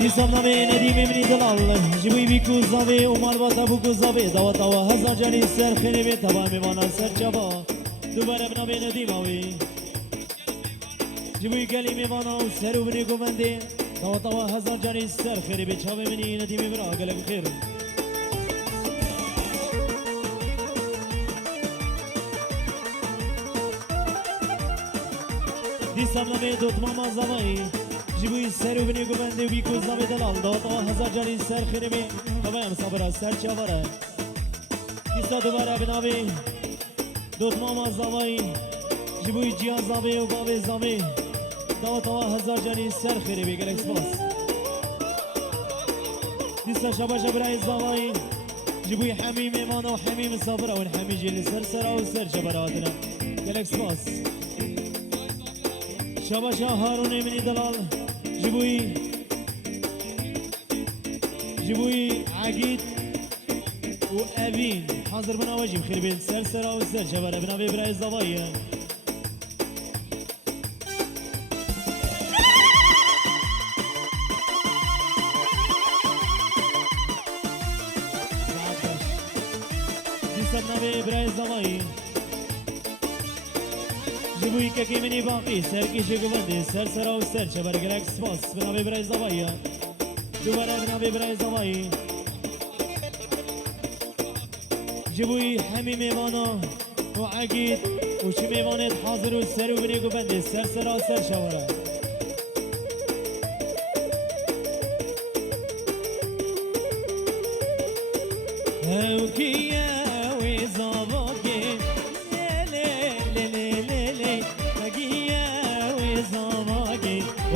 دیسم نمی ندیمی منی دلال جوی بیکو زاوی اومال با تبوکو زاوی دوا توا هزار جانی سر خیلی بی تبا میمانا سر چبا دوباره بنامی ندیم آوی جوی گلی میمانا و سر و بنی گومنده دوا توا هزار جانی سر خیلی بی چاوی منی ندیمی برا گلک خیر دیسم نمی دوت ماما زمایی جبوی سر و بنی گوبنده و بیکو زاوی دلال دوا توا هزار جانی سر خیلی بی تبایم صبرا سر چواره دیسا دوباره بنامی دوت ماما زمایی جبوی جیان زاوی و باوی زاوی دوا توا هزار جانی سر خیلی بی گلک سپاس دیسا شبا شبرای زمایی جبوی حمیم ایمانا و حمیم صبرا و حمی جیل سر سرا و سر جبراتنا گلک سپاس شبا شا هارونی منی دلال جبوی عقید و اوین حاضر بنا وجیم خیلی بین سر سرا و سر جبرا بنا برای زوایی دیسم نبی برای زوایی جبوی که کی منی باقی سر کشی گوندی سر سرا و سر چه برگرک سپاس بنابی برای زوایی دوباره بنابی برای زوایی جبوی همی میوانا و عقید و چی میوانید حاضر و سر و بنی گوندی سر سرا و سر شواره او کیه وی زواگی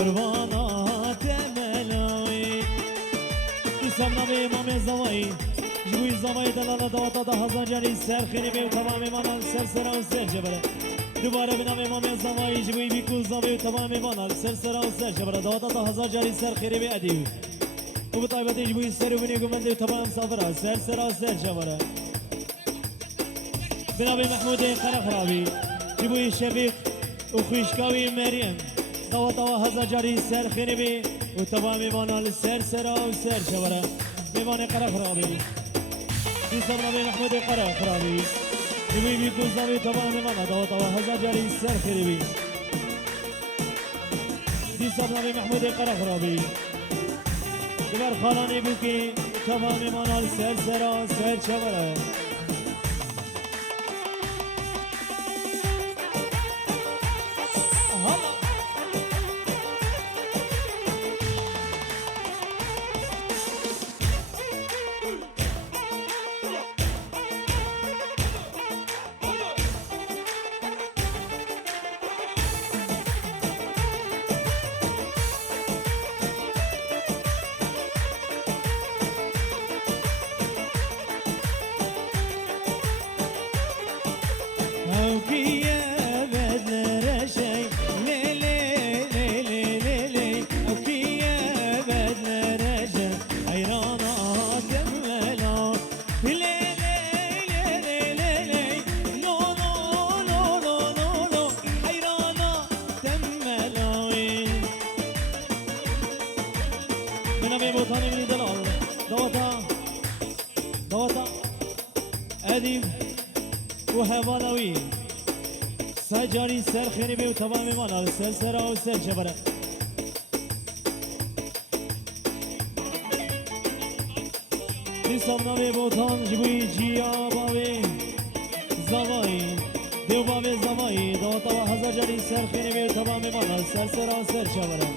قربانا تملاوي تسمنا بإمام الزواي جبوي الزواي دلالة دواتا دا هزار جاني سر خيري بي وتمام إمانا سر سرا وسر جبرا دوباره بنام إمام الزواي جبوي بيكو الزواي وتمام إمانا سر سرا وسر جبرا دواتا دا هزار جاني سر خيري بي أديو وبطيبتي جبوي السر وبني قمندي وتمام صفرا سر سرا وسر جبرا بنام محمود قرخرابي جبوي الشبيق وخيشكاوي مريم دوا دوا هزار جاری سر خیلی بی و تمام میوانال سر سرا و سر شوره میوان قره خرابی دیسم نبی محمود قره خرابی جوی بی کوزاوی تمام میوان دوا دوا هزار جاری سر خیلی بی دیسم نبی محمود قره خرابی دیگر خالانی بو که تمام میوانال سر سرا سر شوره وهوانوي سجاري سر خيري بي وتمام مانا سر سرا وسر شبرا نسام نامي بوتان جبوي جيا باوي زواي ديو باوي زواي دوتا وهزار جاري سر خيري بي وتمام مانا سر سرا وسر شبرا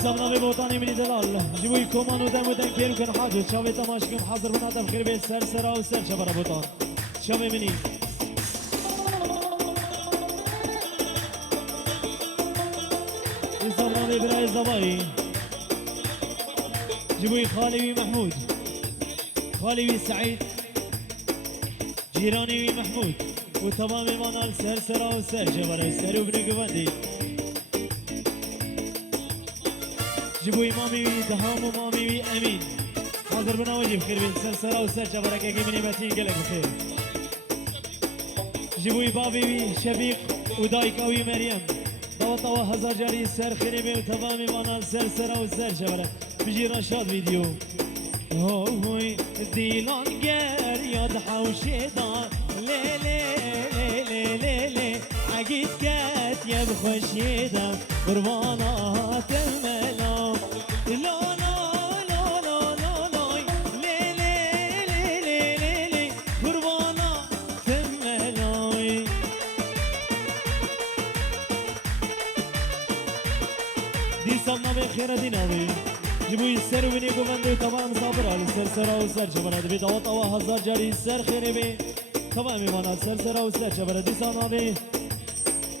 نسام نامي بوتاني مني دلال جبوي كومان ودم ودم كيرو كان حاجة شاوي تماشكم حاضر بنادم خير بي سر سرا وسر شبرا بوتان شاوي مني نسام نامي براي زواي جبوي خالي محمود خالي سعيد جيراني محمود وتمام مانال سر سرا وسر شبرا سر وبني قبندي جبوي مامي دهام ومامي امين حاضر بنا وجيب خير بين سر سرا وسر جبرك اكي مني باتين قلق بخير جبوي بابي شبيق ودايكاوي مريم دوات و هزار جاری سر خیلی به تمامی مانال سر سر و سر شبره بجی رشاد ویدیو هوی دیلان گر یاد حوشه دار لی لی لی لی لی لی عقید کت یه بخوشی دم قربانات ملام لا لا لا لا لا لا لی لی لی لی لی لی قربانات ملام دیسان نبی خیره دی نبی جبوی سر و بینی گوونده تمام صابر آلی سر سر و سر چبرد بی دوات و هزار جاری سر خیره بی تمام ایمانات سر سر و سر چبرد دیسان نبی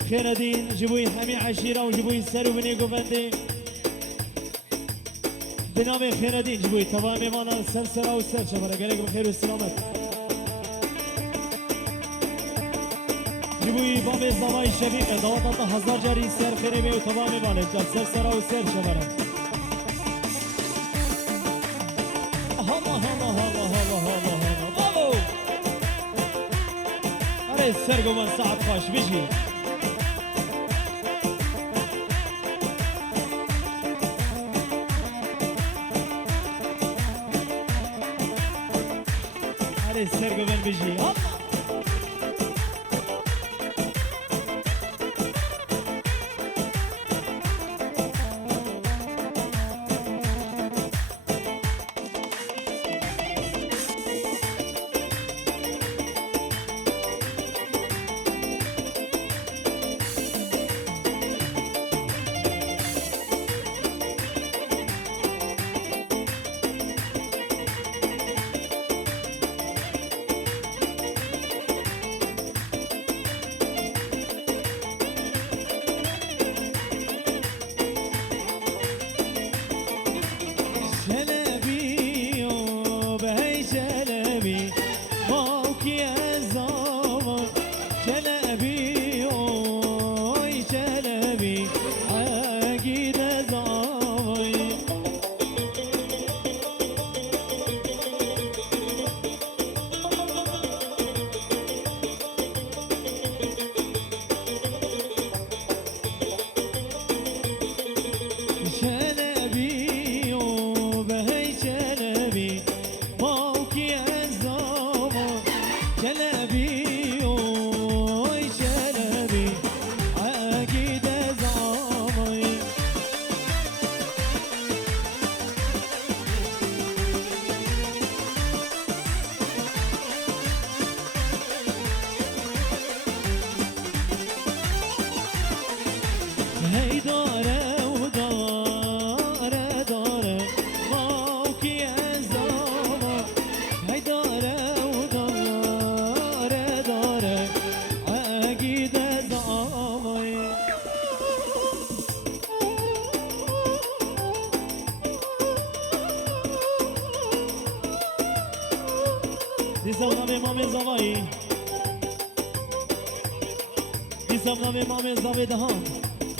خیره دین جبوی همی عشیره و جبوی سر و بینی گوونده بنام خیره دین جبوی تمام ایمانات سر سر و سر چبرد گلک بخیر و سلامت جبوی باب زمای شبیه دوات هزار جاری سر خیره بی و تمام ایمانات سر سر و سر چبرد سرقوا من ساعة خاش بيجي علي سرقوا من بيجي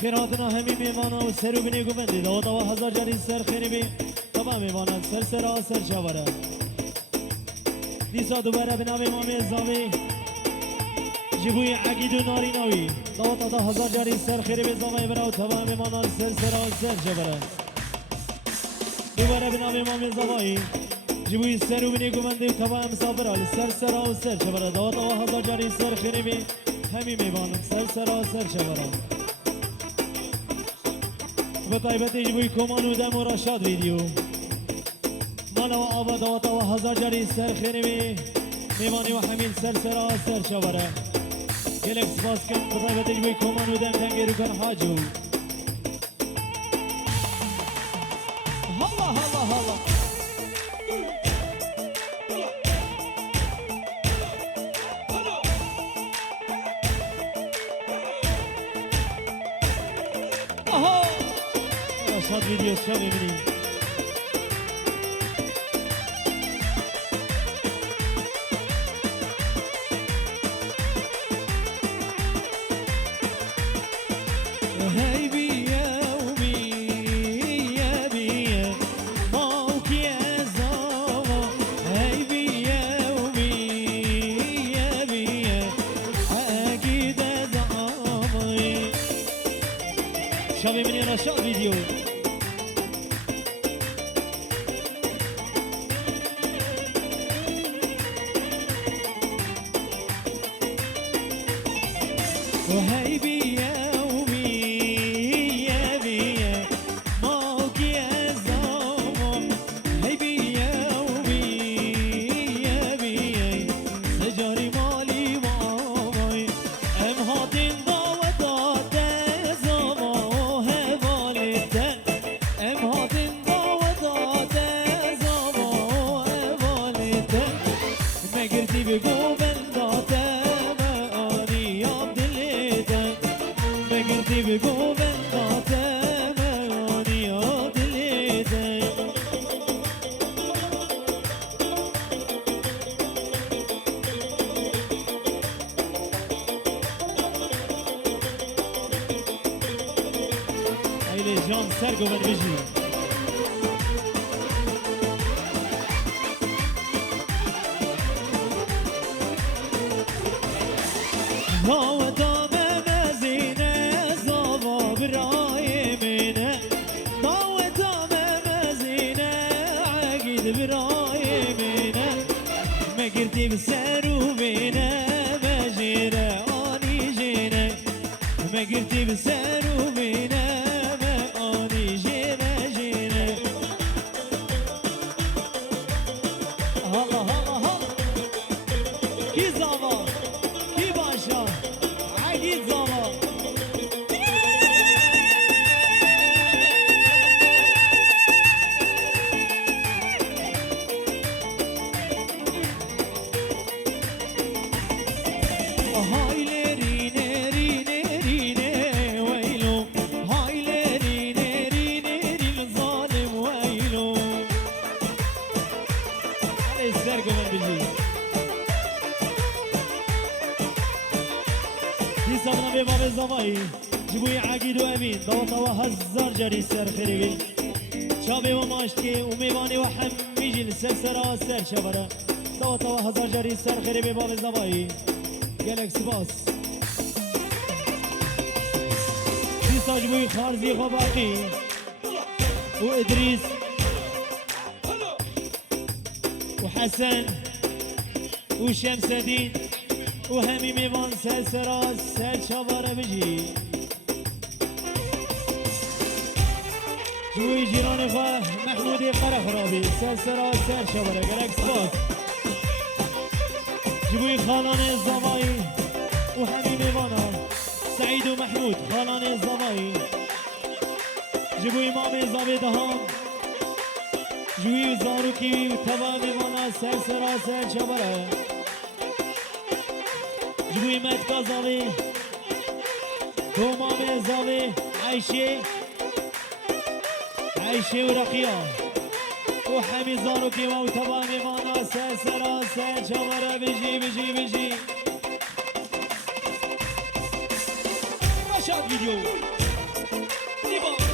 خیراتنا همی میمانه و سر و بینی گوونده دوات و هزار جاری سر خیری بی تمام میمانه سر سر و سر شوره دیسا دوباره بنام امام زاوی جبوی عقید و ناری نوی دوات و هزار جاری سر خیری بی زاوی برا و تمام میمانه سر سر و سر شوره دوباره بنام امام زاوی جبوی سر و بینی گوونده و تمام مسافر سر سر و سر شوره دوات و هزار جاری سر خیری بی همی میمانه سر سر و سر شوره و طایبتی جبوی کمان و دم و رشاد ویدیو مالا و آباد و هزار جاری سر خیلی بی میمانی و همین سر سر سر شوره گلک سپاس کن و طایبتی جبوی کمان و دم تنگی رو کن حاجو هلا هلا هلا رشاد ویدیو شو میبینیم هی بیا و بیا بیا موکی ازاوا هی بیا و بیا بیا عقید ازاوی شبي مني رشاد فيديو وهي بيا وبيا بيا ماك يا زمان هي بيا وبيا بيا سجاري مالي مامي ام هاتين دعوة زمان هوالدن ام هاتين دعوة زمان هوالدن ما قلتي بقو بنداتن بگو بنداتم آنی یاد لیده ایلی جان سرگو بند بجی قرتي بسارو بينا ما جينا اني جينا ما قرتي بسارو بينا ما اني جينا جينا هلا هلا هلا كي زاما كي باشا عقيد زاما زمایی جبوی عقید و امین دوتا و هزار جری سر خریبی شابه و ماشتی و میوانی و همی جیل سر سرا سر شبره دوتا و هزار جری سر خریبی باب زمایی گلک سپاس دیسا جبوی خارزی خباقی و ادریس و حسن و شمس الدین و همی میوان سر سرا سر چاباره بجی جوی جیران خواه محمودی قره خرابی سر سرا سر چاباره گرک سپاس جوی خالان زمایی و همی میوانا سعید و محمود خالان زمایی جوی امام زاوی دهان جوی زاروکی و تبا میوانا سر سرا سر چاباره جوی مدکا زاوی دومام زاوی عیشه و رقیه و همی زاروکی و تبا میوانا سر سرا سر چاباره بجی بجی بجی رشاد ویدیو دیبا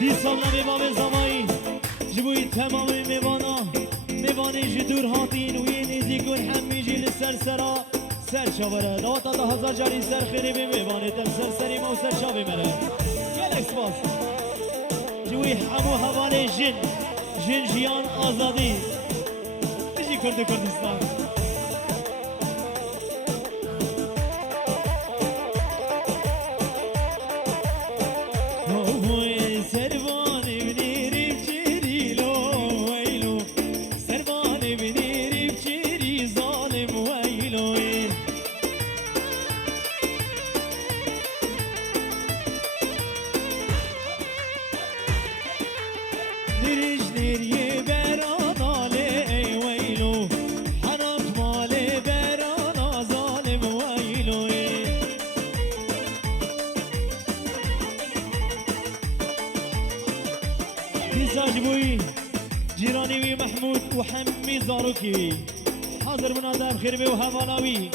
دیسانا میوان زمایی جبوی تمام میوانی جدور هاتین و یه نیزی کن همی جیل سر سرا سر چابره دواتا دا هزار جاری سر خیلی بی میوانی تم سر سریم و سر چابی منه گلک سپاس جوی همو حوالی جن جیان آزادی بجی کردستان جيراني وي محمود وحمي زاروكي حاضر منادم خير بي وهماناوي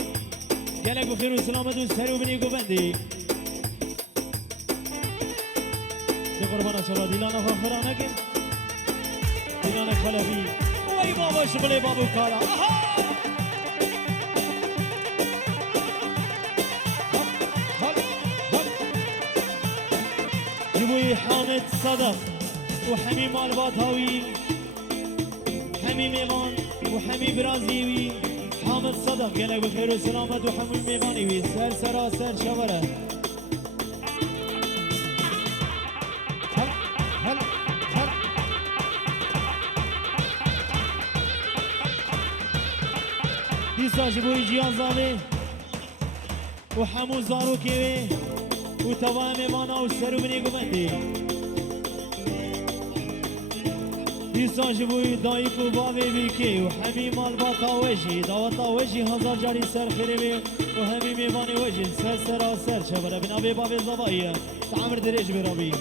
قالك بخير وسلامة وسهر وبني قبندي قربانه شبا دیلان آخرانه کن دیلان خلفی وی بابا شغل بابو کارا جبوی حامد صدق وحمي مالبات هاوي حمي ميمان وحمي برازيوي حامد صدق قالك بخير وسلامة وحمي ميماني سر سرا سر شورة ديسا جبوي جيان زامي وحمو زارو كيوي وتوا ميمانا وسرو بني قمندي دیسا جبوی دایک و باوی بیکی و همی مال با تاوشی داوتا وشی هزار جاری سر خریبی و همی میوانی وشی سر سرا سر چبره بنابی باوی زباییه تعمر دریج برابی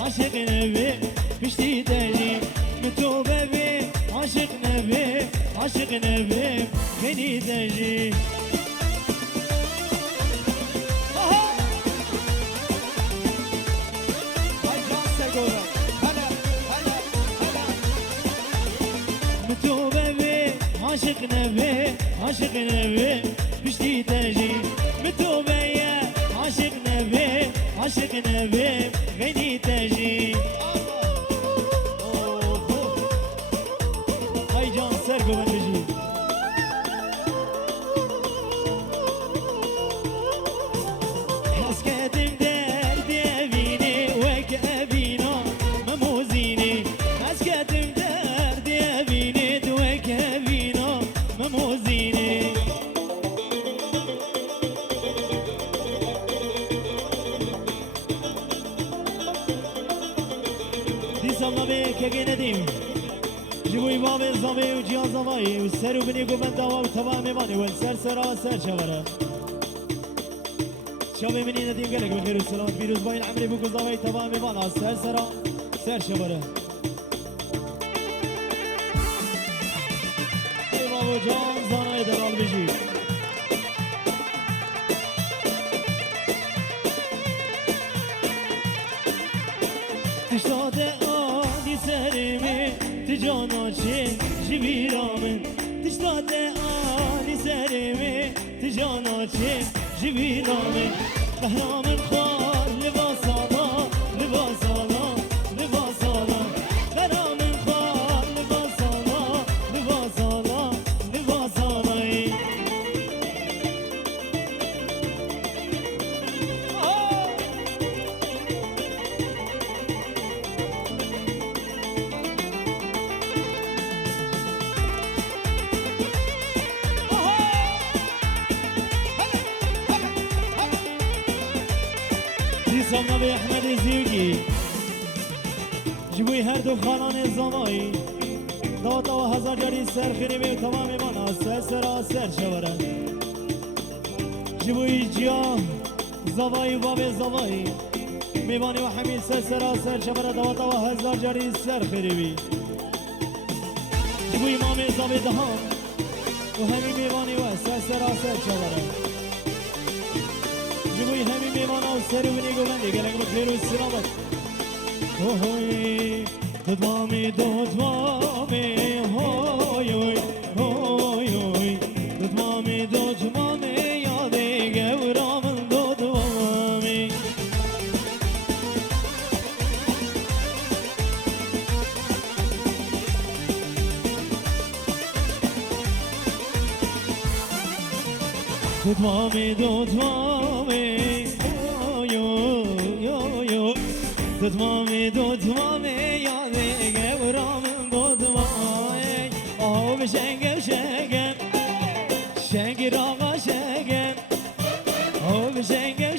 عاشق نبي بشتي داري متوبة بي عاشق نبي بني داري متوبة بي عاشق نبي بشتي داري متوبة يا عاشق نبي غني تاجي هاي جان سرقو من بجي حسكاتم دردي أبيني وك أبينا مموزيني حسكاتم دردي أبيني وك أبينا مموزيني سلام بك يا نديم جبوي باب الزبي وجيان زباي والسر وبني قبن دوا وتمام ماني والسر سرا سر شورا شباب مني نديم قالك بالخير والسلام بيروز باين عمري بوكو زباي تمام مانا سر سرا سر شورا اي بابو جان زاناي دلال بيجي تشتاده سرمه تجانا چه جبیرامن تشتاده آنی سرمه تجانا چه جبیرامن قهرامن خواه لباسالا لباسالا لباسالا قهرامن خواه لباسالا لباسالا لباسالا سامنا به احمد زیوگی جبوی هر دو خانان زمایی داتا و هزار جاری سر خیلی به تمام من سر سر شوره جبوی جیا زوایی و به زوایی میوانی و همین سر شوره داتا و هزار جاری سر خیلی بی جبوی امام زاوی دهان و همین میوانی و سر شوره جبوی همین میوان و سری و نیگوندی گلک بخیر و سلامت هوی دودمامی هوی هوی دودمامی یادی گورامن دودمامی دودمامی دودمامی یادی گورامن دودمامی آه بشنگم شنگی راقا شنگم آه بشنگم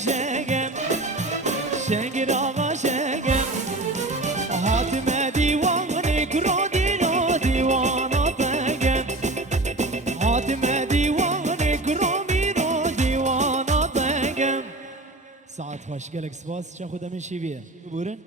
شنگی راقا شنگم حاتم دیوانی کرودی رو دیوانا تنگم حاتم دیوانی کرومی رو دیوانا تنگم ساعت خوش گلک سپاس چه خودم شیویه ببورن